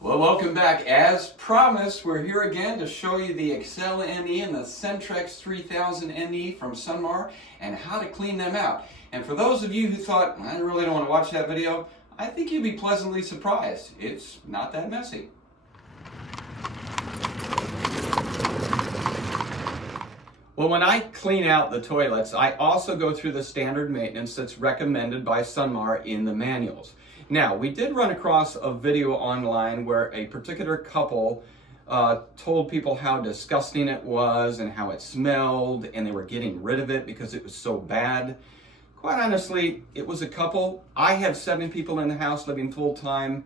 Well, welcome back. As promised, we're here again to show you the Excel NE and the Centrex 3000 NE from Sunmar and how to clean them out. And for those of you who thought, I really don't want to watch that video, I think you'll be pleasantly surprised. It's not that messy. Well, when I clean out the toilets, I also go through the standard maintenance that's recommended by Sunmar in the manuals. Now, we did run across a video online where a particular couple told people how disgusting it was and how it smelled, and they were getting rid of it because it was so bad. Quite honestly, it was a couple. I have 7 people in the house living full-time,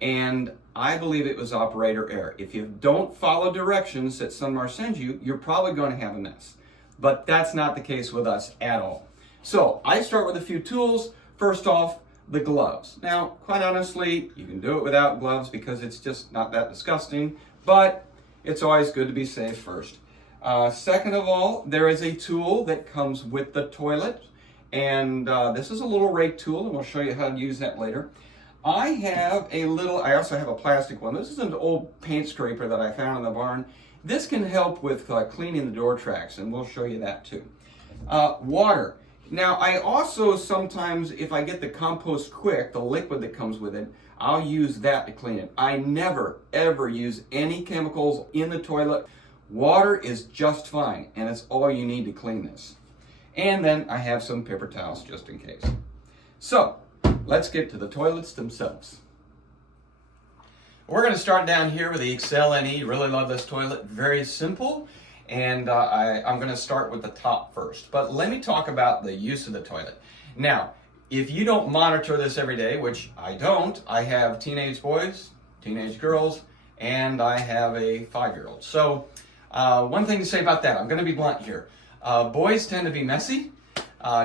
and I believe it was operator error. If you don't follow directions that Sunmar sends you, you're probably going to have a mess. But that's not the case with us at all. So I start with a few tools. First off, the gloves. Now, quite honestly, you can do it without gloves because it's just not that disgusting, but it's always good to be safe first. Second of all, there is a tool that comes with the toilet, and this is a little rake tool, and we'll show you how to use that later. I also have a plastic one. This is an old paint scraper that I found in the barn. This can help with cleaning the door tracks, and we'll show you that too. Water. Now, I also sometimes, if I get the Compost Quick, the liquid that comes with it, I'll use that to clean it. I never, ever use any chemicals in the toilet. Water is just fine, and it's all you need to clean this. And then I have some paper towels just in case. So, let's get to the toilets themselves. We're going to start down here with the Excel NE. Really love this toilet. Very simple. And I'm going to start with the top first. But let me talk about the use of the toilet. Now, if you don't monitor this every day, which I don't, I have teenage boys, teenage girls, and I have a 5-year-old. So one thing to say about that, I'm going to be blunt here. Boys tend to be messy.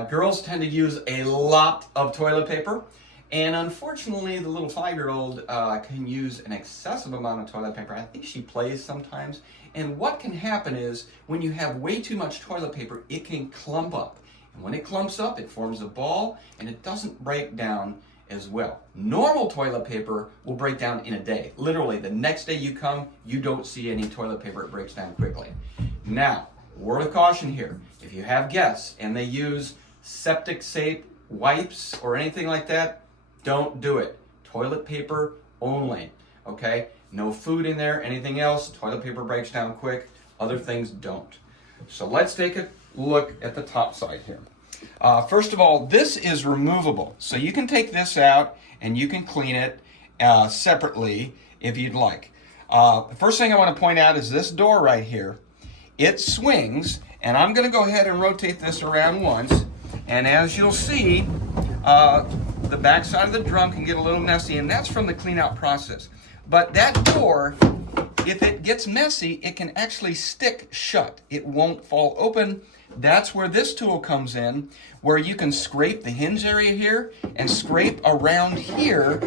Girls tend to use a lot of toilet paper. And unfortunately, the little 5-year-old can use an excessive amount of toilet paper. I think she plays sometimes. And what can happen is when you have way too much toilet paper, it can clump up. And when it clumps up, it forms a ball, and it doesn't break down as well. Normal toilet paper will break down in a day. Literally, the next day you come, you don't see any toilet paper. It breaks down quickly. Now, word of caution here. If you have guests and they use septic safe wipes or anything like that, don't do it. Toilet paper only, okay? No food in there, anything else. Toilet paper breaks down quick. Other things don't. So let's take a look at the top side here. First of all, this is removable. So you can take this out and you can clean it separately if you'd like. The first thing I want to point out is this door right here. It swings, and I'm going to go ahead and rotate this around once. And as you'll see, the back side of the drum can get a little messy, and that's from the clean out process. But that door, if it gets messy, it can actually stick shut. It won't fall open. That's where this tool comes in, where you can scrape the hinge area here and scrape around here,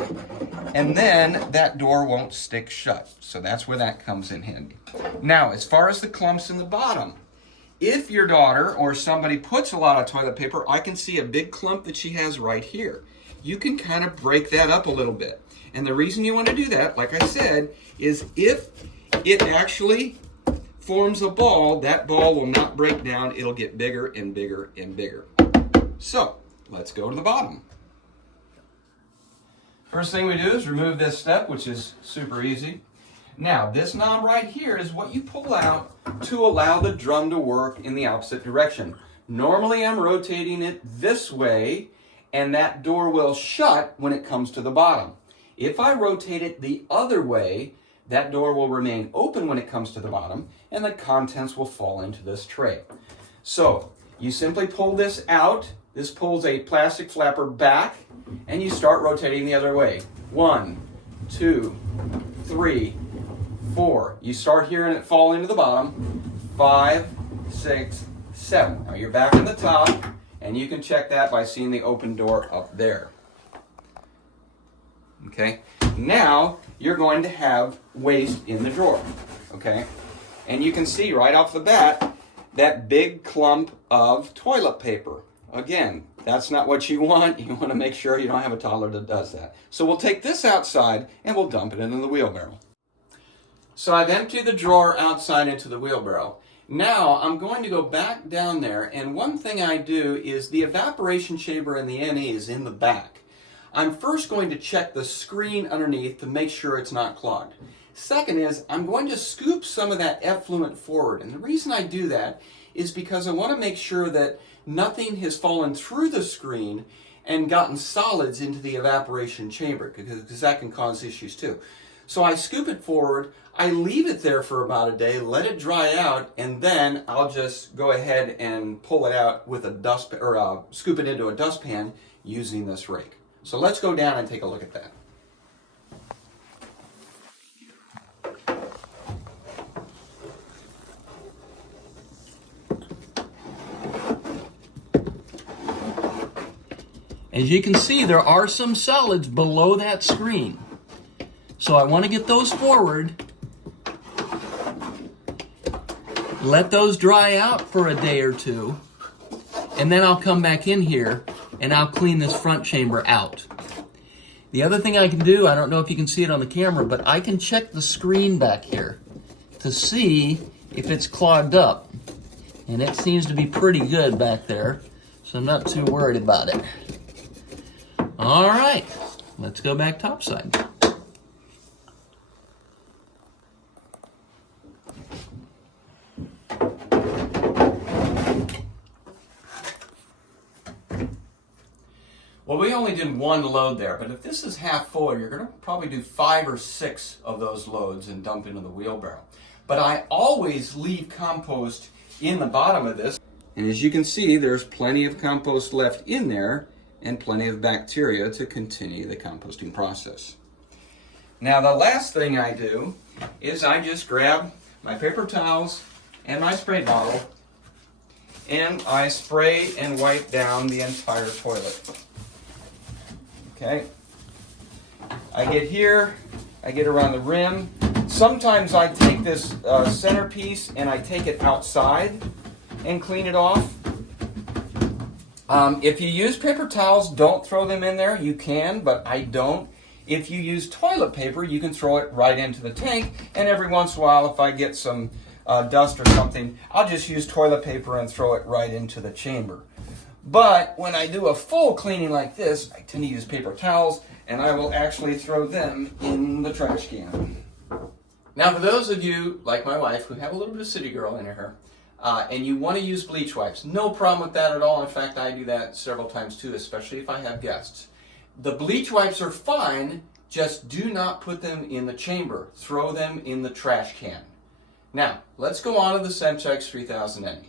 and then that door won't stick shut. So that's where that comes in handy. Now, as far as the clumps in the bottom, if your daughter or somebody puts a lot of toilet paper, I can see a big clump that she has right here. You can kind of break that up a little bit. And the reason you want to do that, like I said, is if it actually forms a ball, that ball will not break down. It'll get bigger and bigger and bigger. So, let's go to the bottom. First thing we do is remove this step, which is super easy. Now, this knob right here is what you pull out to allow the drum to work in the opposite direction. Normally, I'm rotating it this way, and that door will shut when it comes to the bottom. If I rotate it the other way, that door will remain open when it comes to the bottom, and the contents will fall into this tray. So, you simply pull this out. This pulls a plastic flapper back, and you start rotating the other way. 1, 2, 3, 4. You start here and it falls into the bottom. 5, 6, 7. Now you're back on the top, and you can check that by seeing the open door up there. Okay, now you're going to have waste in the drawer, okay? And you can see right off the bat that big clump of toilet paper. Again, That's not what you want. You want to make sure you don't have a toddler that does that. So we'll take this outside and we'll dump it into the wheelbarrow. So I've emptied the drawer outside into the wheelbarrow. Now I'm going to go back down there, and one thing I do is the evaporation chamber in the NE is in the back. I'm first going to check the screen underneath to make sure it's not clogged. Second is I'm going to scoop some of that effluent forward, and the reason I do that is because I want to make sure that nothing has fallen through the screen and gotten solids into the evaporation chamber, because that can cause issues too. So I scoop it forward, I leave it there for about a day, let it dry out, and then I'll just go ahead and pull it out with a dust, or scoop it into a dustpan using this rake. So let's go down and take a look at that. As you can see, there are some solids below that screen. So I want to get those forward, let those dry out for a day or two, and then I'll come back in here and I'll clean this front chamber out. The other thing I can do, I don't know if you can see it on the camera, but I can check the screen back here to see if it's clogged up. And it seems to be pretty good back there, so I'm not too worried about it. All right, let's go back topside. Well, we only did one load there, but if this is half full, you're going to probably do 5 or 6 of those loads and dump into the wheelbarrow. But I always leave compost in the bottom of this. And as you can see, there's plenty of compost left in there and plenty of bacteria to continue the composting process. Now, the last thing I do is I just grab my paper towels and my spray bottle, and I spray and wipe down the entire toilet. Okay, I get here, I get around the rim. Sometimes I take this centerpiece and I take it outside and clean it off. If you use paper towels, don't throw them in there. You can, but I don't. If you use toilet paper, you can throw it right into the tank, and every once in a while, if I get some dust or something, I'll just use toilet paper and throw it right into the chamber. But when I do a full cleaning like this, I tend to use paper towels, and I will actually throw them in the trash can. Now, for those of you, like my wife, who have a little bit of city girl in her, and you want to use bleach wipes, no problem with that at all. In fact, I do that several times too, especially if I have guests. The bleach wipes are fine, just do not put them in the chamber. Throw them in the trash can. Now, let's go on to the Centrex 3000 NE.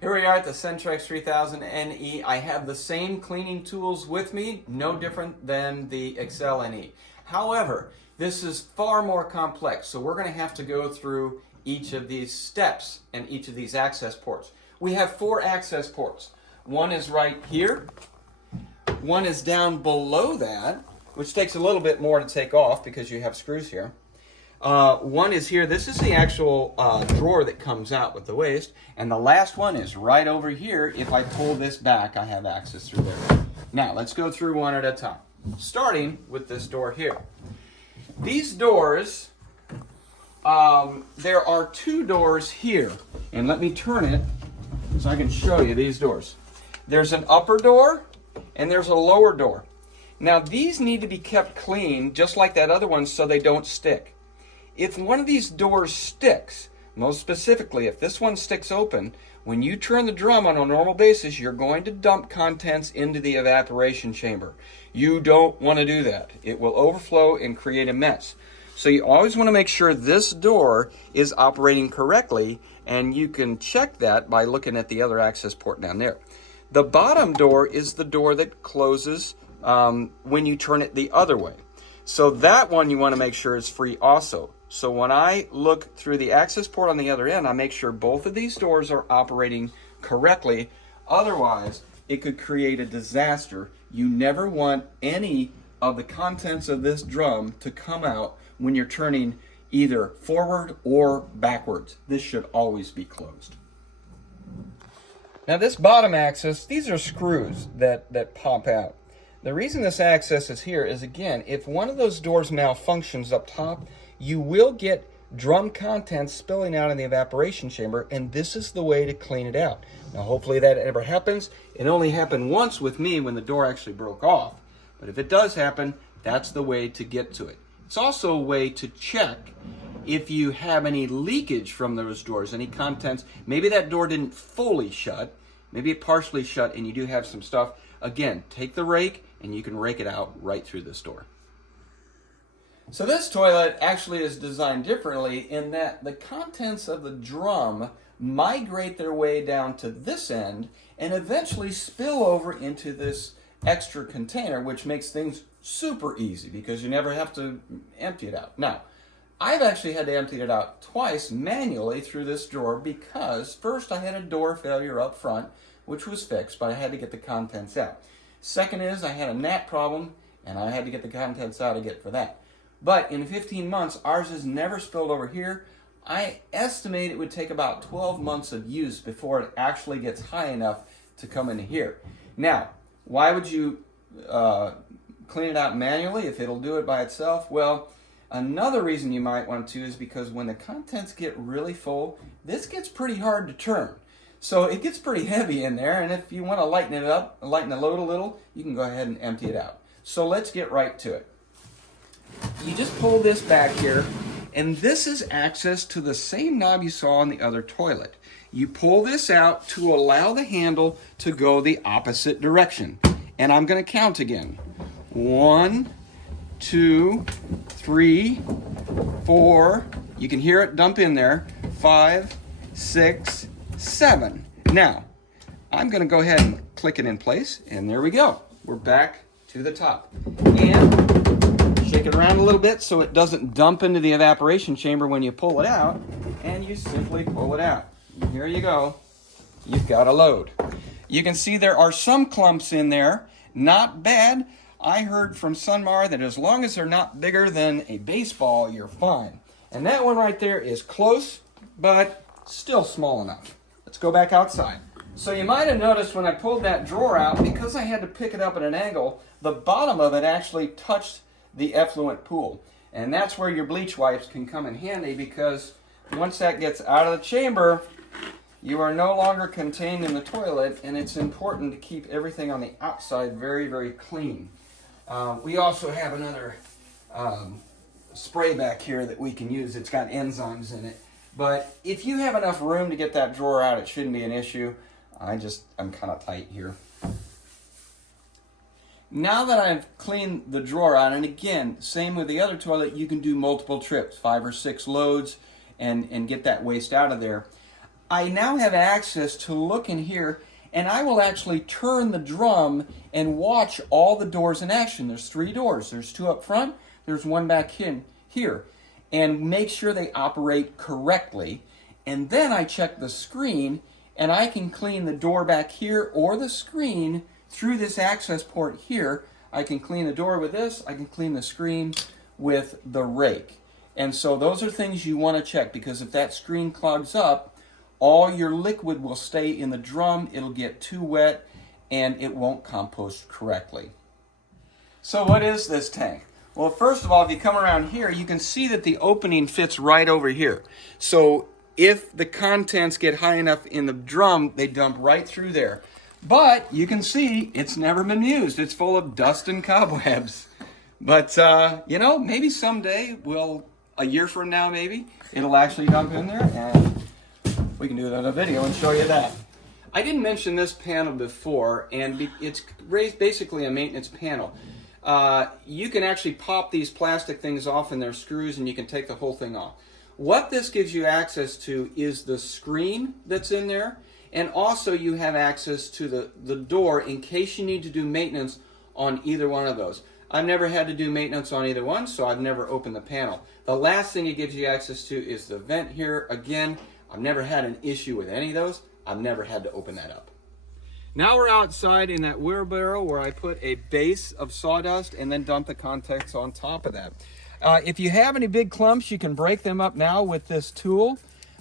Here we are at the Centrex 3000 NE. I have the same cleaning tools with me, no different than the Excel NE. However, this is far more complex, so we're going to have to go through each of these steps and each of these access ports. We have 4 access ports. One is right here. One is down below that, which takes a little bit more to take off because you have screws here. One is here. This is the actual drawer that comes out with the waste. And the last one is right over here. If I pull this back, I have access through there. Now, let's go through one at a time. Starting with this door here. These doors, there are 2 doors here. And let me turn it so I can show you these doors. There's an upper door and there's a lower door. Now, these need to be kept clean just like that other one so they don't stick. If one of these doors sticks, most specifically, if this one sticks open, when you turn the drum on a normal basis, you're going to dump contents into the evaporation chamber. You don't want to do that. It will overflow and create a mess. So you always want to make sure this door is operating correctly, and you can check that by looking at the other access port down there. The bottom door is the door that closes when you turn it the other way. So that one you want to make sure is free also. So when I look through the access port on the other end, I make sure both of these doors are operating correctly. Otherwise, it could create a disaster. You never want any of the contents of this drum to come out when you're turning either forward or backwards. This should always be closed. Now this bottom axis, these are screws that pop out. The reason this axis is here is, again, if one of those doors malfunctions up top, you will get drum contents spilling out in the evaporation chamber, and this is the way to clean it out. Now hopefully that ever happens. It only happened once with me when the door actually broke off. But if it does happen, that's the way to get to it. It's also a way to check if you have any leakage from those doors, any contents. Maybe that door didn't fully shut, maybe it partially shut, and you do have some stuff. Again, take the rake and you can rake it out right through this door. So this toilet actually is designed differently in that the contents of the drum migrate their way down to this end and eventually spill over into this extra container, which makes things super easy because you never have to empty it out. Now, I've actually had to empty it out twice manually through this drawer because first I had a door failure up front, which was fixed, but I had to get the contents out. Second is I had a gnat problem and I had to get the contents out again for that. But in 15 months, ours has never spilled over here. I estimate it would take about 12 months of use before it actually gets high enough to come into here. Now, why would you clean it out manually if it'll do it by itself? Well, another reason you might want to is because when the contents get really full, this gets pretty hard to turn. So it gets pretty heavy in there, and if you want to lighten it up, lighten the load a little, you can go ahead and empty it out. So let's get right to it. You just pull this back here, and this is access to the same knob you saw on the other toilet. You pull this out to allow the handle to go the opposite direction. And I'm going to count again. 1, 2, 3, 4. You can hear it dump in there. 5, 6, 7. Now, I'm going to go ahead and click it in place, and there we go. We're back to the top. And shake it around a little bit so it doesn't dump into the evaporation chamber when you pull it out, and you simply pull it out. And here you go. You've got a load. You can see there are some clumps in there. Not bad. I heard from Sunmar that as long as they're not bigger than a baseball, you're fine. And that one right there is close, but still small enough. Let's go back outside. So you might have noticed when I pulled that drawer out, because I had to pick it up at an angle, the bottom of it actually touched the effluent pool. And that's where your bleach wipes can come in handy, because once that gets out of the chamber, you are no longer contained in the toilet, and it's important to keep everything on the outside very, very clean. We also have another spray back here that we can use. It's got enzymes in it. But if you have enough room to get that drawer out, it shouldn't be an issue. I'm kind of tight here. Now that I've cleaned the drawer out, and again, same with the other toilet, you can do multiple trips, 5 or 6 loads, and get that waste out of there. I now have access to look in here, and I will actually turn the drum and watch all the doors in action. There's 3 doors. There's 2 up front. There's 1 back in here. And make sure they operate correctly. And then I check the screen, and I can clean the door back here or the screen through this access port here. I can clean the door with this. I can clean the screen with the rake. And so those are things you want to check, because if that screen clogs up, all your liquid will stay in the drum. It'll get too wet, and it won't compost correctly. So what is this tank? Well, first of all, if you come around here, you can see that the opening fits right over here. So if the contents get high enough in the drum, they dump right through there. But you can see it's never been used. It's full of dust and cobwebs. But, maybe someday, a year from now maybe, it'll actually dump in there, and we can do another video and show you that. I didn't mention this panel before, and it's basically a maintenance panel. You can actually pop these plastic things off and their screws, and you can take the whole thing off. What this gives you access to is the screen that's in there, and also you have access to the door in case you need to do maintenance on either one of those. I've never had to do maintenance on either one, so I've never opened the panel. The last thing it gives you access to is the vent here. Again, I've never had an issue with any of those. I've never had to open that up. Now we're outside in that wheelbarrow where I put a base of sawdust and then dump the contents on top of that. If you have any big clumps, you can break them up now with this tool.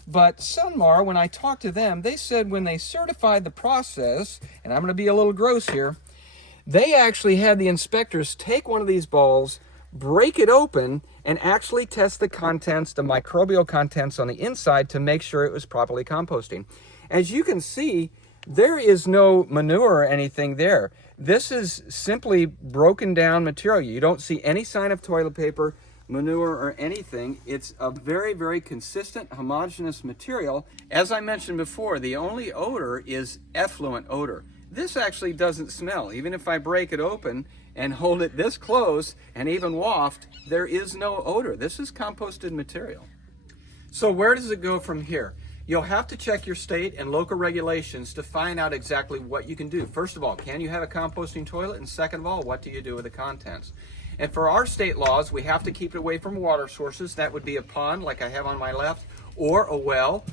But Sunmar, when I talked to them, they said when they certified the process, and I'm going to be a little gross here, they actually had the inspectors take one of these balls, break it open, and actually test the contents, the microbial contents on the inside to make sure it was properly composting. As you can see, there is no manure or anything there. This is simply broken down material. You don't see any sign of toilet paper, manure, or anything. It's a very, very consistent, homogeneous material. As I mentioned before, the only odor is effluent odor. This actually doesn't smell. Even if I break it open and hold it this close and even waft, there is no odor. This is composted material. So where does it go from here? You'll have to check your state and local regulations to find out exactly what you can do. First of all, can you have a composting toilet? And second of all, what do you do with the contents? And for our state laws, we have to keep it away from water sources. That would be a pond, like I have on my left, or a well.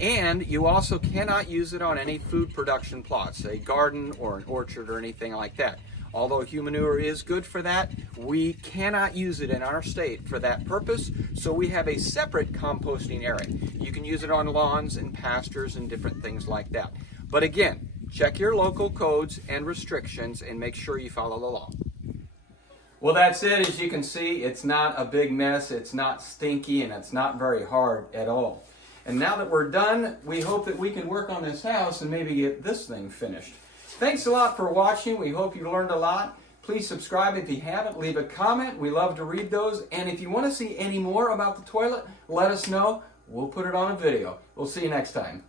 And you also cannot use it on any food production plots, a garden or an orchard or anything like that. Although human manure is good for that, we cannot use it in our state for that purpose, so we have a separate composting area. You can use it on lawns and pastures and different things like that. But again, check your local codes and restrictions and make sure you follow the law. Well, that's it. As you can see, it's not a big mess, it's not stinky, and it's not very hard at all. And now that we're done, we hope that we can work on this house and maybe get this thing finished. Thanks a lot for watching. We hope you learned a lot. Please subscribe if you haven't. Leave a comment. We love to read those. And if you want to see any more about the toilet, let us know. We'll put it on a video. We'll see you next time.